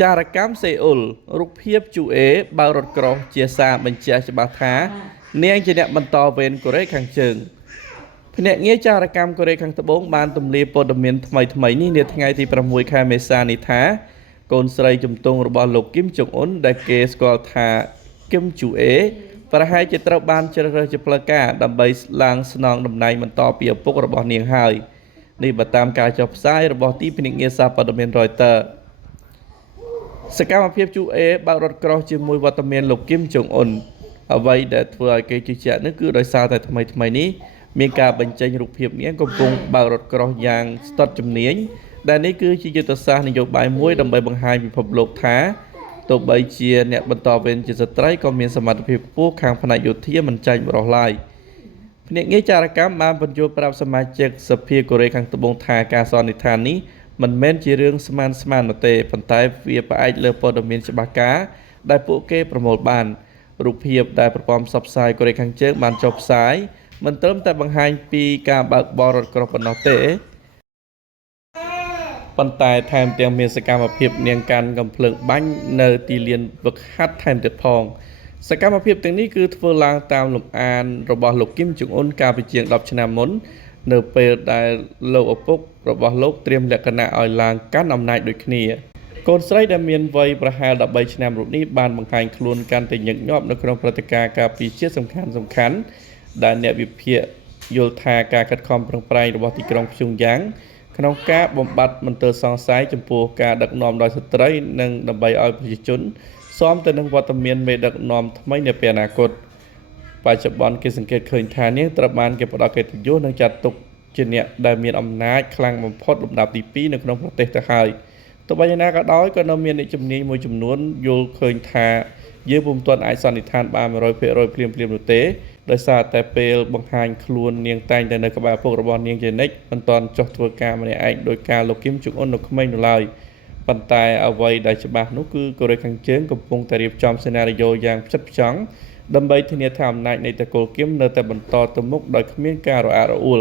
ចារកម្មសេអ៊ុលរូបភាពជូអេបើករថក្រោះជាសារបញ្ជាក់ច្បាស់ថានាងជាអ្នកបន្តវេនកូរ៉េខាងជើងភ្នាក់ងារចារកម្មកូរ៉េខាងត្បូងបានទម្លាយព័ត៌មានថ្មីនេះនាថ្ងៃទី6 ខែមេសានេះថាកូនស្រីជំទង់របស់លោកគឹមចុងអ៊ុនដែលគេស្គាល់ថាគឹមជូអេប្រហែលជាត្រូវបានជ្រើសរើសជាផ្លូវការដើម្បីឡើងស្នងតំណែងបន្តពីឪពុករបស់នាងហើយនេះបើតាមការចុះផ្សាយរបស់ទីភ្នាក់ងារសារព័ត៌មាន Reuters សកម្មភាពជូអេបើករថក្រោះជាមួយវត្តមានលោកគឹមចុងអ៊ុនអ្វីដែលធ្វើឲ្យគេជឿជាក់នោះគឺដោយសារតែថ្មីនេះមានការបញ្ចេញរូបភាពនាងកំពុងបើករថក្រោះយ៉ាងស្ទាត់ជំនាញដែលនេះគឺជាយុទ្ធសាស្ត្រនយោបាយមួយដើម្បីបង្ហាញពិភពលោកថាទោះបីជាអ្នកបន្តវេនជាស្ត្រីក៏មានសមត្ថភាពខ្ពស់ខាងផ្នែកយោធាមិនចាញ់បរិះឡើយភ្នាក់ងារចារកម្មបានបញ្យល់ប្រាប់សមាជិកសភាកូរ៉េខាងត្បូងថាការសន្និដ្ឋាននេះមិនមែនជារឿងស្មាននោះទេប៉ុន្តែវាផ្អែកលើព័ត៌មានច្បាស់ការដែលពួកគេប្រមូលបានរូបភាពដែលប្រព័ន្ធផ្សព្វផ្សាយកូរ៉េខាងជើងបានចុះផ្សាយមិនត្រឹមតែបង្ហាញពីការបើកបររថក្រោះប៉ុណ្ណោះទេប៉ុន្តែថែមទាំងមានសកម្មភាពនាងកាន់កំភ្លើងបាញ់នៅទីលានវឹកហាត់ថែមទៀតផងសកម្មភាពទាំងនេះគឺធ្វើឡើងតាមលំអានរបស់លោកគឹមចុងអ៊ុនកាលពីជាង10ឆ្នាំមុននៅពេលដែលលោកឪពុករបស់លោកត្រៀមលក្ខណៈឲ្យឡើងកាន់អំណាចដូចគ្នាកូនស្រីដែលមានវ័យប្រហែល13ឆ្នាំរូបនេះបានបង្ហាញខ្លួនកាន់តែញឹកញាប់នៅក្នុងព្រឹត្តិការណ៍ការពារជាតិសំខាន់ដែលអ្នកវិភាគយល់ថាការខិតខំប្រឹងប្រែងរបស់ទីក្រុងព្យុងយ៉ាងក្នុងការបំបត្តិមន្ទិលសង្ស័យចំពោះការដឹកនាំដោយស្ត្រីនិងដើម្បីឲ្យប្រជាជនសមទៅនឹងវត្តមានមេដឹកនាំថ្មីនៅពេលអនាគតបច្ចុប្បន្នគេសង្កេតឃើញថានាងត្រូវបានគេផ្ដល់កិត្តិយសនិងចាត់ទុកជាអ្នកដែលមានអំណាចខ្លាំងបំផុតលំដាប់ទី2នៅក្នុងប្រទេសទៅហើយទោះបីយ៉ាងណាក៏ដោយក៏នៅមានអ្នកជំនាញមួយចំនួនយល់ឃើញថាយើងពុំទាន់អាចសន្និដ្ឋានបាន 100% ភ្លាមនោះទេដោយសារតែពេលបង្ហាញខ្លួននាងតែងតែនៅក្បែរឪពុករបស់នាងជានិច្ចមិនទាន់ចុះធ្វើការម្នាក់ឯងដោយការលោកគឹមចុងអ៊ុននៅក្មេងនោះឡើយប៉ុន្តែអ្វីដែលច្បាស់នោះគឺកូរ៉េខាងជើងកំពុងតែរៀបចំសេណារីយ៉ូយ៉ាងផ្ចិតផ្ចង់ដើម្បីធានាថាអំណាចនៃតកូលគឹមនៅតែបន្តទៅមុខដោយគ្មានការរអាក់រអួល